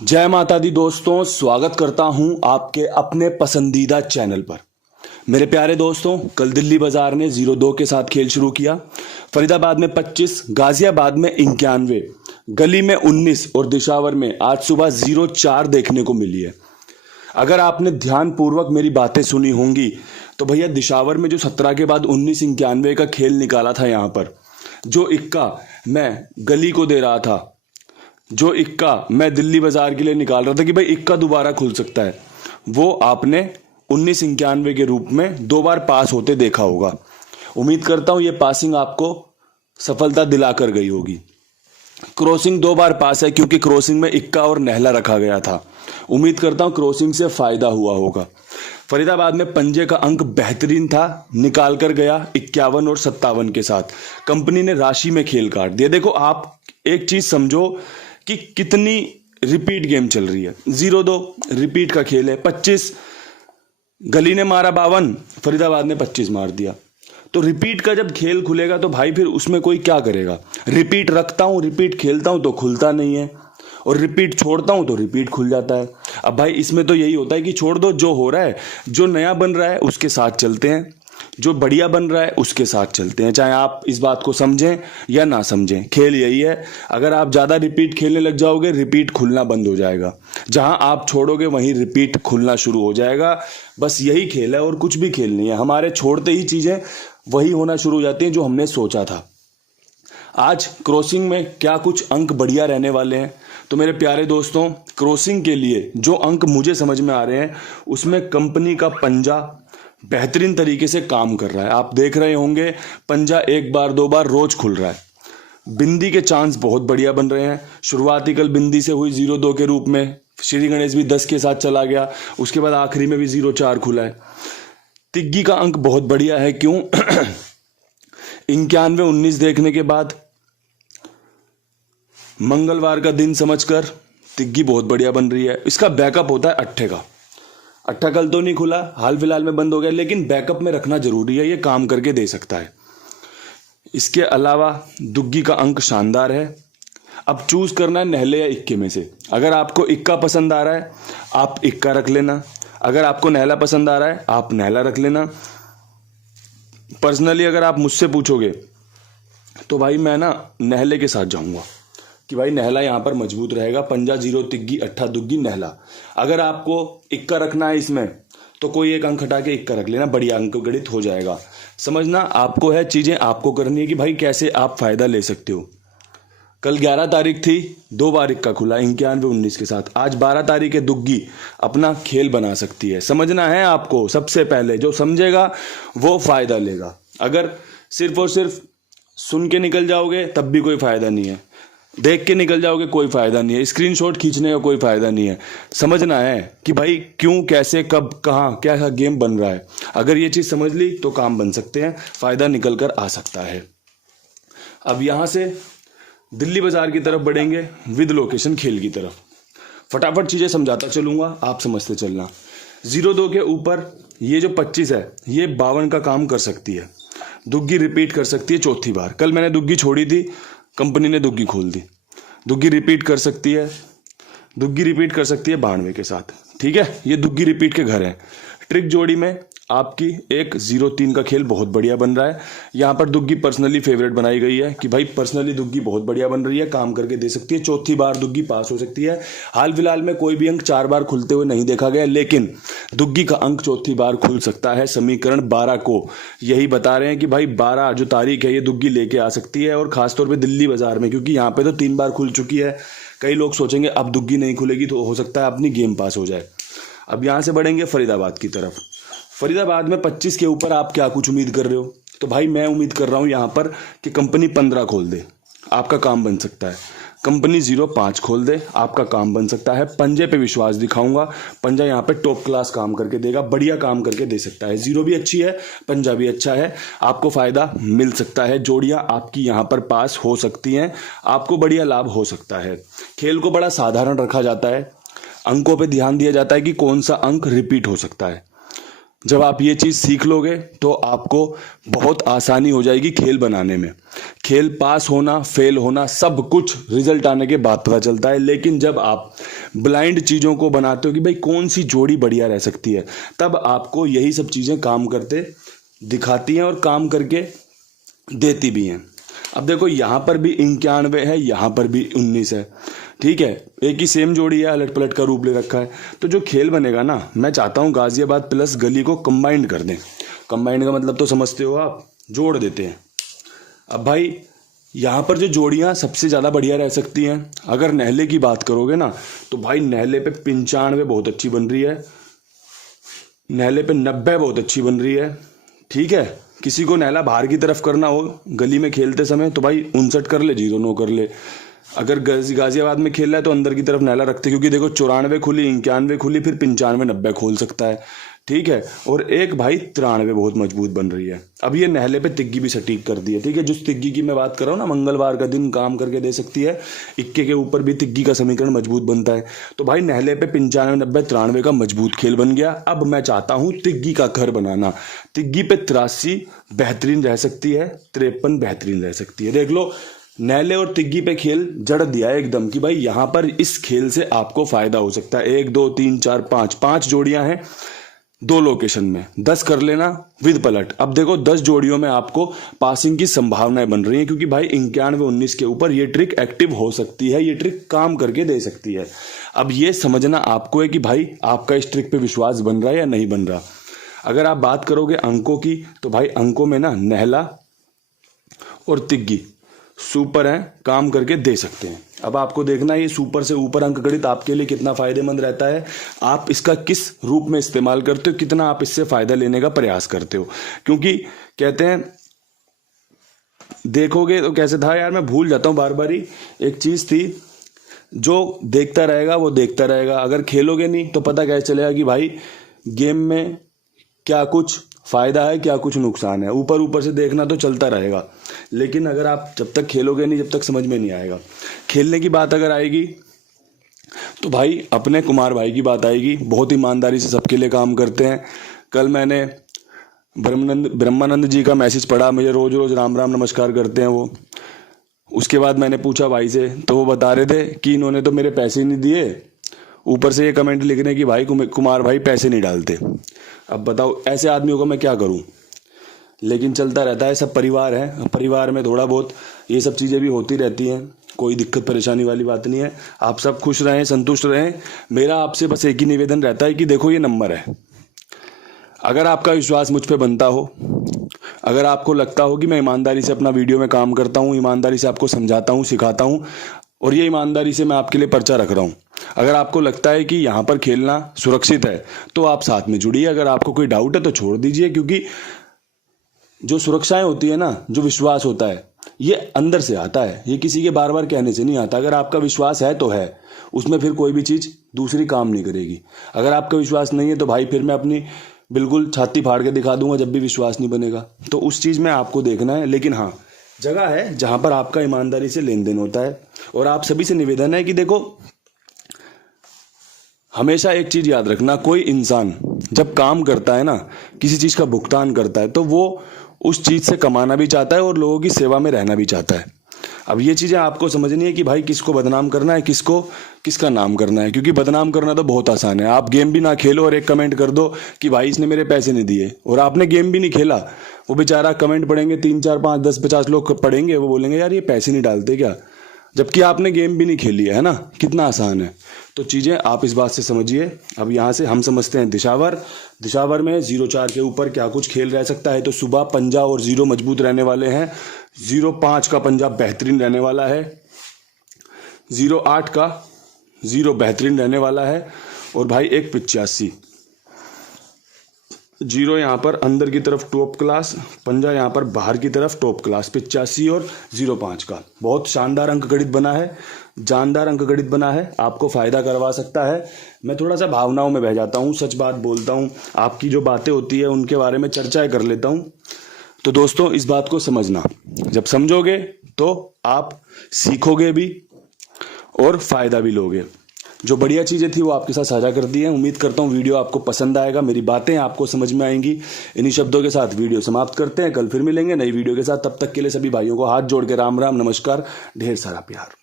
जय माता दी दोस्तों, स्वागत करता हूं आपके अपने पसंदीदा चैनल पर। मेरे प्यारे दोस्तों, कल दिल्ली बाजार ने 0-2 के साथ खेल शुरू किया। फरीदाबाद में 25, गाजियाबाद में 91, गली में 19 और दिशावर में आज सुबह 0-4 देखने को मिली है। अगर आपने ध्यानपूर्वक मेरी बातें सुनी होंगी तो भैया दिशावर में जो 17 के बाद 19-91 का खेल निकाला था, यहां पर जो इक्का मैं गली को दे रहा था, जो इक्का मैं दिल्ली बाजार के लिए निकाल रहा था कि भाई इक्का दोबारा खुल सकता है, वो आपने 1991 के रूप में 2 बार पास होते देखा होगा। उम्मीद करता हूं ये पासिंग आपको सफलता दिला कर गई होगी। क्रॉसिंग 2 बार पास है क्योंकि क्रॉसिंग में इक्का और नहला रखा गया था। उम्मीद करता हूं क्रॉसिंग से फायदा हुआ होगा। फरीदाबाद में पंजे का अंक बेहतरीन था, निकाल कर गया 51 और 57 के साथ। कंपनी ने राशि में खेल काट दिया। देखो, आप एक चीज समझो कि कितनी रिपीट गेम चल रही है। 0-2 रिपीट का खेल है। 25 गली ने मारा 52, फरीदाबाद ने 25 मार दिया। तो रिपीट का जब खेल खुलेगा तो भाई फिर उसमें कोई क्या करेगा। रिपीट रखता हूं, रिपीट खेलता हूं तो खुलता नहीं है, और रिपीट छोड़ता हूं तो रिपीट खुल जाता है। अब भाई इसमें तो यही होता है कि छोड़ दो, जो हो रहा है, जो नया बन रहा है उसके साथ चलते हैं, जो बढ़िया बन रहा है उसके साथ चलते हैं, चाहे आप इस बात को समझें या ना समझें। खेल यही है। अगर आप ज्यादा रिपीट खेलने लग जाओगे, रिपीट खुलना बंद हो जाएगा। जहां आप छोड़ोगे वहीं रिपीट खुलना शुरू हो जाएगा। बस यही खेल है और कुछ भी खेल नहीं है। हमारे छोड़ते ही चीजें वही होना शुरू हो जाती हैं जो हमने सोचा था। आज क्रॉसिंग में क्या कुछ अंक बढ़िया रहने वाले हैं। तो मेरे प्यारे दोस्तों, क्रॉसिंग के लिए जो अंक मुझे समझ में आ रहे हैं उसमें कंपनी का पंजा बेहतरीन तरीके से काम कर रहा है। आप देख रहे होंगे पंजा 1 बार 2 बार रोज खुल रहा है। बिंदी के चांस बहुत बढ़िया बन रहे हैं। शुरुआती कल बिंदी से हुई 0-2 के रूप में। श्री गणेश भी 10 के साथ चला गया, उसके बाद आखिरी में भी 0-4 खुला है। तिग्गी का अंक बहुत बढ़िया है। क्यों? 91-19 देखने के बाद मंगलवार का दिन समझकर तिग्गी बहुत बढ़िया बन रही है। इसका बैकअप होता है अट्ठे का। अट्ठा कल तो नहीं खुला, हाल फिलहाल में बंद हो गया, लेकिन बैकअप में रखना जरूरी है, ये काम करके दे सकता है। इसके अलावा दुग्गी का अंक शानदार है। अब चूज करना है नहले या इक्के में से। अगर आपको इक्का पसंद आ रहा है आप इक्का रख लेना, अगर आपको नहला पसंद आ रहा है आप नहला रख लेना। पर्सनली अगर आप मुझसे पूछोगे तो भाई मैं ना नहले के साथ जाऊंगा कि भाई नहला यहां पर मजबूत रहेगा। पंजा 0 तिग्गी अट्ठा दुग्गी नहला। अगर आपको इक्का रखना है इसमें तो कोई एक अंक हटा के इक्का रख लेना, बढ़िया अंक गणित हो जाएगा। समझना आपको है, चीजें आपको करनी है कि भाई कैसे आप फायदा ले सकते हो। कल 11 तारीख थी, 2 बार इक्का खुला 91-19 के साथ। आज 12 तारीख है, दुग्गी अपना खेल बना सकती है। समझना है आपको। सबसे पहले जो समझेगा वो फायदा लेगा। अगर सिर्फ और सिर्फ सुन के निकल जाओगे तब भी कोई फायदा नहीं है, देख के निकल जाओगे कोई फायदा नहीं है, स्क्रीनशॉट खींचने का कोई फायदा नहीं है। समझना है कि भाई क्यों, कैसे, कब, कहां, क्या गेम बन रहा है। अगर ये चीज समझ ली तो काम बन सकते हैं, फायदा निकल कर आ सकता है। अब यहां से दिल्ली बाजार की तरफ बढ़ेंगे विद लोकेशन खेल की तरफ। फटाफट चीजें समझाता चलूंगा, आप समझते चलना। 0-2 के ऊपर ये जो 25 है ये 52 का काम कर सकती है। दुग्गी रिपीट कर सकती है चौथी बार। कल मैंने दुग्गी छोड़ी थी, कंपनी ने दुग्गी खोल दी। दुग्गी रिपीट कर सकती है, दुग्गी रिपीट कर सकती है 92 के साथ। ठीक है, ये दुग्गी रिपीट के घर हैं। ट्रिक जोड़ी में आपकी एक 0-3 का खेल बहुत बढ़िया बन रहा है। यहां पर दुग्गी पर्सनली फेवरेट बनाई गई है कि भाई पर्सनली दुग्गी बहुत बढ़िया बन रही है, काम करके दे सकती है। चौथी बार दुग्गी पास हो सकती है। हाल फिलहाल में कोई भी अंक 4 बार खुलते हुए नहीं देखा गया, लेकिन दुग्गी का अंक चौथी बार खुल सकता है। समीकरण 12 को यही बता रहे हैं कि भाई 12 जो तारीख है ये दुग्गी लेके आ सकती है, और खासतौर पर दिल्ली बाजार में, क्योंकि यहाँ पे तो 3 बार खुल चुकी है। कई लोग सोचेंगे अब दुग्गी नहीं खुलेगी तो हो सकता है अपनी गेम पास हो जाए। अब यहां से बढ़ेंगे फरीदाबाद की तरफ। फरीदाबाद में 25 के ऊपर आप क्या कुछ उम्मीद कर रहे हो? तो भाई मैं उम्मीद कर रहा हूं यहां पर कि कंपनी 15 खोल दे, आपका काम बन सकता है। कंपनी 0-5 खोल दे, आपका काम बन सकता है। पंजे पे विश्वास दिखाऊंगा, पंजा यहां पे टॉप क्लास काम करके देगा, बढ़िया काम करके दे सकता है। 0 भी अच्छी है, पंजा भी अच्छा है, आपको फायदा मिल सकता है। जोड़ियां आपकी यहां पर पास हो सकती हैं, आपको बढ़िया लाभ हो सकता है। खेल को बड़ा साधारण रखा जाता है, अंकों पे ध्यान दिया जाता है कि कौन सा अंक रिपीट हो सकता है। जब आप ये चीज सीख लोगे तो आपको बहुत आसानी हो जाएगी खेल बनाने में। खेल पास होना, फेल होना, सब कुछ रिजल्ट आने के बाद पता चलता है, लेकिन जब आप ब्लाइंड चीज़ों को बनाते हो कि भाई कौन सी जोड़ी बढ़िया रह सकती है, तब आपको यही सब चीज़ें काम करते दिखाती हैं और काम करके देती भी हैं। अब देखो यहाँ पर भी 91 है, यहाँ पर भी 19 है, ठीक है, एक ही सेम जोड़ी है, अलट पलट का रूप ले रखा है। तो जो खेल बनेगा ना, मैं चाहता हूँ गाजियाबाद प्लस गली को कंबाइंड कर दें। कंबाइंड का मतलब तो समझते हो आप, जोड़ देते हैं। अब भाई यहाँ पर जो जोड़ियाँ सबसे ज़्यादा बढ़िया रह सकती हैं, अगर नहले की बात करोगे ना, तो भाई नहले पे 95 बहुत अच्छी बन रही है, नहले पे 90 बहुत अच्छी बन रही है, ठीक है। किसी को नहला बाहर की तरफ करना हो गली में खेलते समय तो भाई 59 कर ले, 0-9 कर ले। अगर गाजियाबाद में खेल रहा है तो अंदर की तरफ नहला रखते, क्योंकि देखो 94 खुली, 91 खुली, फिर 95-90 खोल सकता है, ठीक है। और एक भाई 93 बहुत मजबूत बन रही है। अब ये नहले पे तिग्गी भी सटीक कर दी है, ठीक है। जिस तिग्गी की मैं बात कर रहा हूँ ना, मंगलवार का दिन काम करके दे सकती है, इक्के के ऊपर भी तिग्गी का समीकरण मजबूत बनता है। तो भाई नहले पे 95-90-93 का मजबूत खेल बन गया। अब मैं चाहता हूँ तिग्गी का घर बनाना। तिग्गी पे 83 बेहतरीन रह सकती है, 53 बेहतरीन रह सकती है। देख लो, नहले और तिग्गी पे खेल जड़ दिया है एकदम कि भाई यहाँ पर इस खेल से आपको फायदा हो सकता है। 1 2 3 4 5 जोड़ियां हैं 2 लोकेशन में, 10 कर लेना विद पलट। अब देखो 10 जोड़ियों में आपको पासिंग की संभावनाएं बन रही हैं, क्योंकि भाई 91-19 के ऊपर ये ट्रिक एक्टिव हो सकती है, ये ट्रिक काम करके दे सकती है। अब ये समझना आपको है कि भाई आपका इस ट्रिक पे विश्वास बन रहा है या नहीं बन रहा। अगर आप बात करोगे अंकों की, तो भाई अंकों में ना नहला और तिग्गी सुपर है, काम करके दे सकते हैं। अब आपको देखना है ये सुपर से ऊपर अंक गणित आपके लिए कितना फायदेमंद रहता है, आप इसका किस रूप में इस्तेमाल करते हो, कितना आप इससे फायदा लेने का प्रयास करते हो। क्योंकि कहते हैं, देखोगे तो कैसे था यार, मैं भूल जाता हूँ बार बार ही। एक चीज थी, जो देखता रहेगा वो देखता रहेगा, अगर खेलोगे नहीं तो पता कैसे चलेगा कि भाई गेम में क्या कुछ फायदा है, क्या कुछ नुकसान है। ऊपर ऊपर से देखना तो चलता रहेगा, लेकिन अगर आप जब तक खेलोगे नहीं, जब तक समझ में नहीं आएगा। खेलने की बात अगर आएगी तो भाई अपने कुमार भाई की बात आएगी, बहुत ईमानदारी से सबके लिए काम करते हैं। कल मैंने ब्रह्मानंद जी का मैसेज पढ़ा, मुझे रोज रोज राम राम नमस्कार करते हैं वो। उसके बाद मैंने पूछा भाई से, तो वो बता रहे थे कि इन्होंने तो मेरे पैसे नहीं दिए, ऊपर से ये कमेंट लिख रहे हैं कि भाई कुमार भाई पैसे नहीं डालते। अब बताओ ऐसे आदमियों को मैं क्या करूं। लेकिन चलता रहता है, सब परिवार है, परिवार में थोड़ा बहुत ये सब चीज़ें भी होती रहती हैं, कोई दिक्कत परेशानी वाली बात नहीं है। आप सब खुश रहें, संतुष्ट रहें। मेरा आपसे बस एक ही निवेदन रहता है कि देखो ये नंबर है, अगर आपका विश्वास मुझ पे बनता हो, अगर आपको लगता हो कि मैं ईमानदारी से अपना वीडियो में काम करता हूँ, ईमानदारी से आपको समझाता हूँ, सिखाता हूँ, और ये ईमानदारी से मैं आपके लिए पर्चा रख रहा हूँ, अगर आपको लगता है कि यहाँ पर खेलना सुरक्षित है, तो आप साथ में जुड़िए। अगर आपको कोई डाउट है तो छोड़ दीजिए, क्योंकि जो सुरक्षाएं होती है ना, जो विश्वास होता है, ये अंदर से आता है, ये किसी के बार बार कहने से नहीं आता। अगर आपका विश्वास है तो है, उसमें फिर कोई भी चीज़ दूसरी काम नहीं करेगी। अगर आपका विश्वास नहीं है तो भाई फिर मैं अपनी बिल्कुल छाती फाड़ के दिखा दूंगा जब भी विश्वास नहीं बनेगा। तो उस चीज़ में आपको देखना है। लेकिन हाँ, जगह है जहाँ पर आपका ईमानदारी से लेन देन होता है। और आप सभी से निवेदन है कि देखो, हमेशा एक चीज़ याद रखना, कोई इंसान जब काम करता है ना, किसी चीज़ का भुगतान करता है, तो वो उस चीज़ से कमाना भी चाहता है और लोगों की सेवा में रहना भी चाहता है। अब ये चीज़ें आपको समझनी है कि भाई किसको बदनाम करना है, किसको किसका नाम करना है। क्योंकि बदनाम करना तो बहुत आसान है, आप गेम भी ना खेलो और एक कमेंट कर दो कि भाई इसने मेरे पैसे नहीं दिए, और आपने गेम भी नहीं खेला। वो बेचारा कमेंट पढ़ेंगे, 3 4 5 10 50 लोग पढ़ेंगे, वो बोलेंगे यार ये पैसे नहीं डालते क्या, जबकि आपने गेम भी नहीं खेली है ना। कितना आसान है। तो चीज़ें आप इस बात से समझिए। अब यहाँ से हम समझते हैं दिशावर में 0-4 के ऊपर क्या कुछ खेल रह सकता है। तो सुबह पंजा और 0 मजबूत रहने वाले हैं, 0-5 का पंजा बेहतरीन रहने वाला है, 0-8 का 0 बेहतरीन रहने वाला है, और भाई एक 85 0 यहाँ पर अंदर की तरफ टॉप क्लास, पंजा यहाँ पर बाहर की तरफ टॉप क्लास, 85 और 0-5 का बहुत शानदार अंक गणित बना है, जानदार अंक गणित बना है, आपको फायदा करवा सकता है। मैं थोड़ा सा भावनाओं में बह जाता हूँ, सच बात बोलता हूँ, आपकी जो बातें होती है उनके बारे में चर्चाएं कर लेता हूँ। तो दोस्तों इस बात को समझना, जब समझोगे तो आप सीखोगे भी और फायदा भी लोगे। जो बढ़िया चीज़ें थी वो आपके साथ साझा कर दी हैं। उम्मीद करता हूँ वीडियो आपको पसंद आएगा, मेरी बातें आपको समझ में आएंगी। इन्हीं शब्दों के साथ वीडियो समाप्त करते हैं, कल फिर मिलेंगे नई वीडियो के साथ। तब तक के लिए सभी भाइयों को हाथ जोड़ के राम राम नमस्कार, ढेर सारा प्यार।